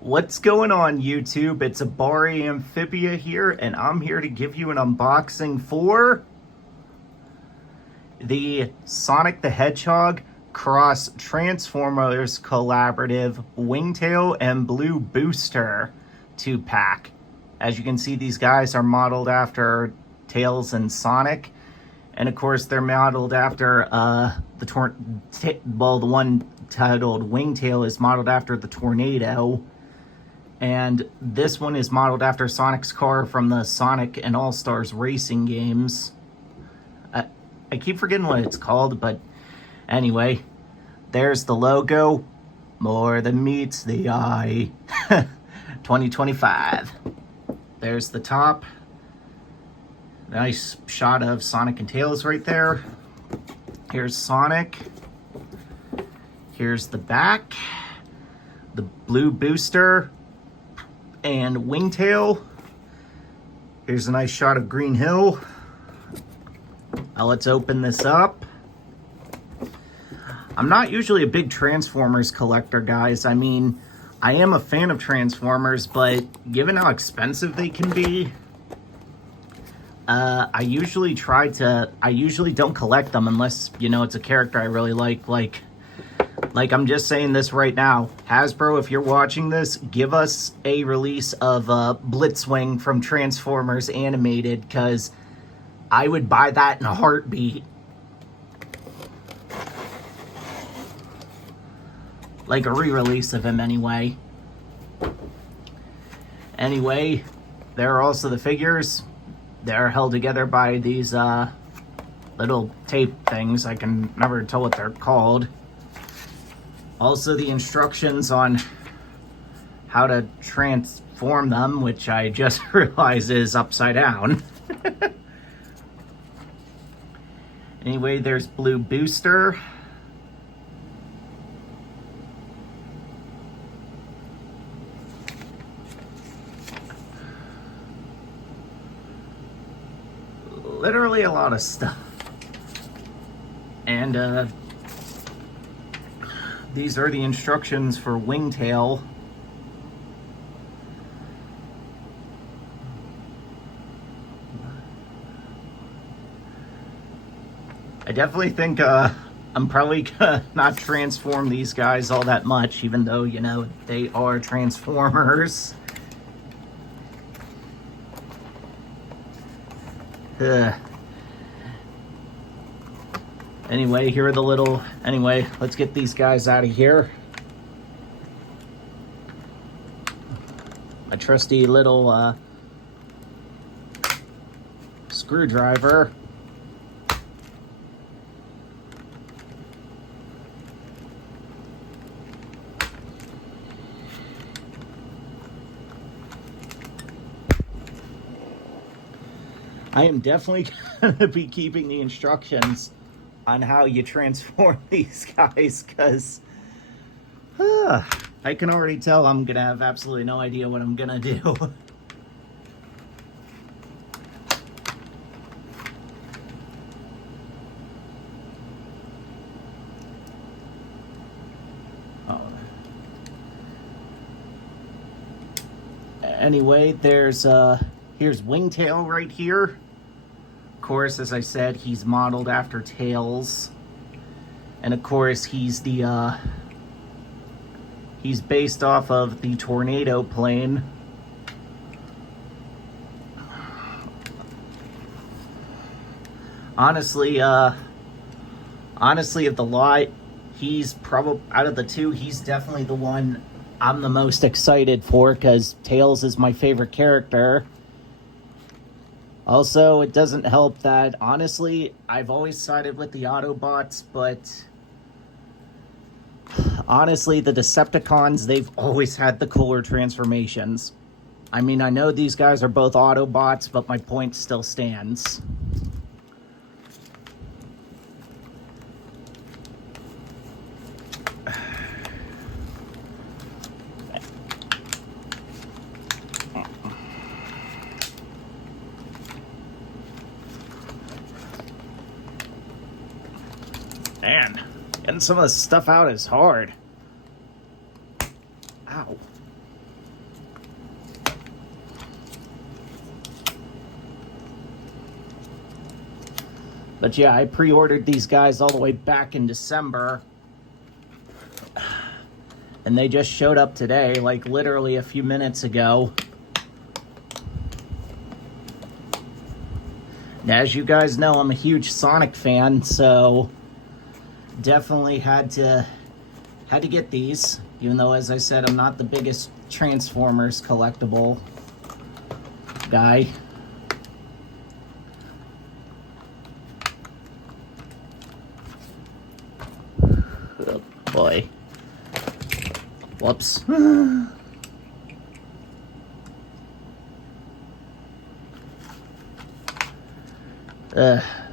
What's going on, YouTube? It's Abari Amphibia here, and I'm here to give you an unboxing for the Sonic the Hedgehog Cross Transformers Collaborative Wingtail and Blue Booster 2-pack. As you can see, these guys are modeled after Tails and Sonic, and of course they're modeled after the one titled Wingtail is modeled after the Tornado. And this one is modeled after Sonic's car from the Sonic and All-Stars racing games. I keep forgetting what it's called, but anyway, there's the logo. More than meets the eye. 2025. There's the top. Nice shot of Sonic and Tails right there. Here's Sonic. Here's the back. The blue booster and Wingtail. Here's a nice shot of Green Hill. Now let's open this up. I'm not usually a big Transformers collector, guys. I mean, I am a fan of Transformers, but given how expensive they can be, I usually don't collect them unless, you know, it's a character I really like, I'm just saying this right now. Hasbro, if you're watching this, give us a release of Blitzwing from Transformers Animated, because I would buy that in a heartbeat. Like a re-release of him, anyway. Anyway, there are also the figures. They're held together by these little tape things. I can never tell what they're called. Also, the instructions on how to transform them, which I just realized is upside down. Anyway, there's Blue Booster. Literally a lot of stuff. And, these are the instructions for Wingtail. I definitely think I'm probably gonna not transform these guys all that much, even though, you know, they are Transformers. Anyway, here are the little... Anyway, let's get these guys out of here. A trusty little screwdriver. I am definitely going to be keeping the instructions on how you transform these guys, because I can already tell I'm gonna have absolutely no idea what I'm gonna do. Anyway, here's Wingtail right here. Of course, as I said, he's modeled after Tails, and of course he's based off of the Tornado plane. Honestly, of the lot, he's probably, out of the two, he's definitely the one I'm the most excited for, because Tails is my favorite character. Also, it doesn't help that, honestly, I've always sided with the Autobots, but honestly, the Decepticons, they've always had the cooler transformations. I mean, I know these guys are both Autobots, but my point still stands. Man, getting some of this stuff out is hard. Ow. But yeah, I pre-ordered these guys all the way back in December. And they just showed up today, like literally a few minutes ago. As you guys know, I'm a huge Sonic fan, so definitely had to get these. Even though, as I said, I'm not the biggest Transformers collectible guy. Oh boy. Whoops.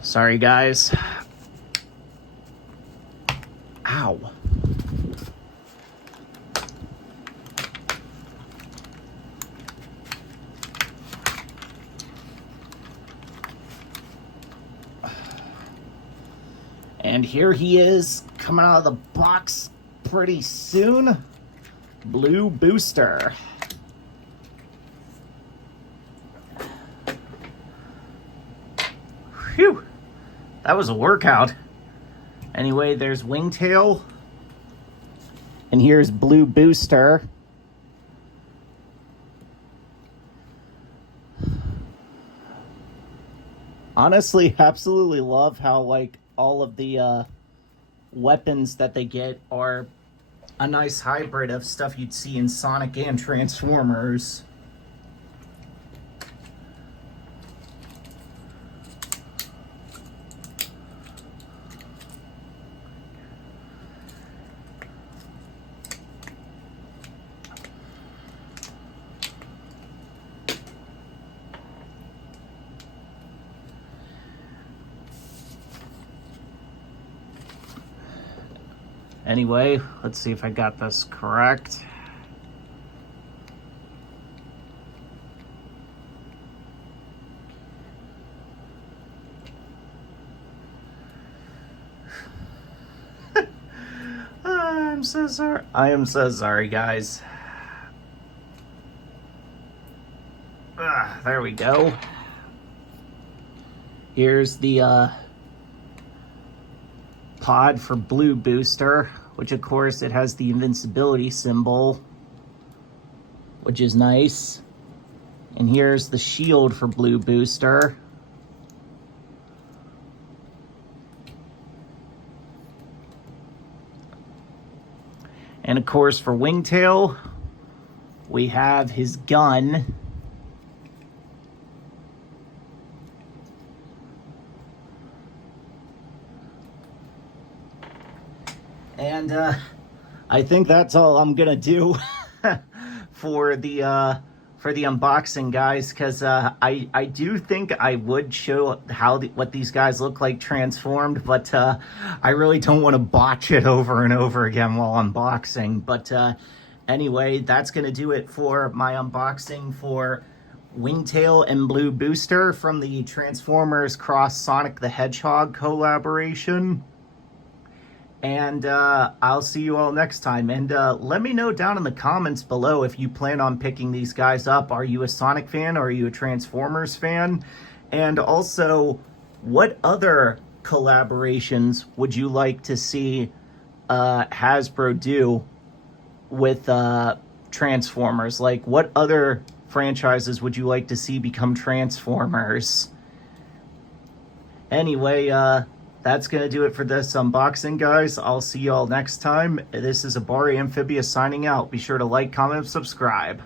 Sorry guys. Ow. And here he is, coming out of the box pretty soon. Blue Booster. Phew, that was a workout. Anyway, there's Wingtail. And here's Blue Booster. Honestly, absolutely love how, like, all of the weapons that they get are a nice hybrid of stuff you'd see in Sonic and Transformers. Anyway, let's see if I got this correct. I'm so sorry. I am so sorry, guys. There we go. Here's the pod for Blue Booster, which of course it has the invincibility symbol, which is nice. And here's the shield for Blue Booster. And of course for Wingtail, we have his gun. And I think that's all I'm gonna do for the unboxing, guys, because I do think I would show how what these guys look like transformed, but I really don't want to botch it over and over again while unboxing. But anyway, that's gonna do it for my unboxing for Wingtail and Blue Booster from the Transformers Cross Sonic the Hedgehog collaboration. And I'll see you all next time. And let me know down in the comments below if you plan on picking these guys up. Are you a Sonic fan or are you a Transformers fan? And also, what other collaborations would you like to see Hasbro do with Transformers? Like, what other franchises would you like to see become Transformers? Anyway, that's going to do it for this unboxing, guys. I'll see you all next time. This is Abari Amphibious signing out. Be sure to like, comment, and subscribe.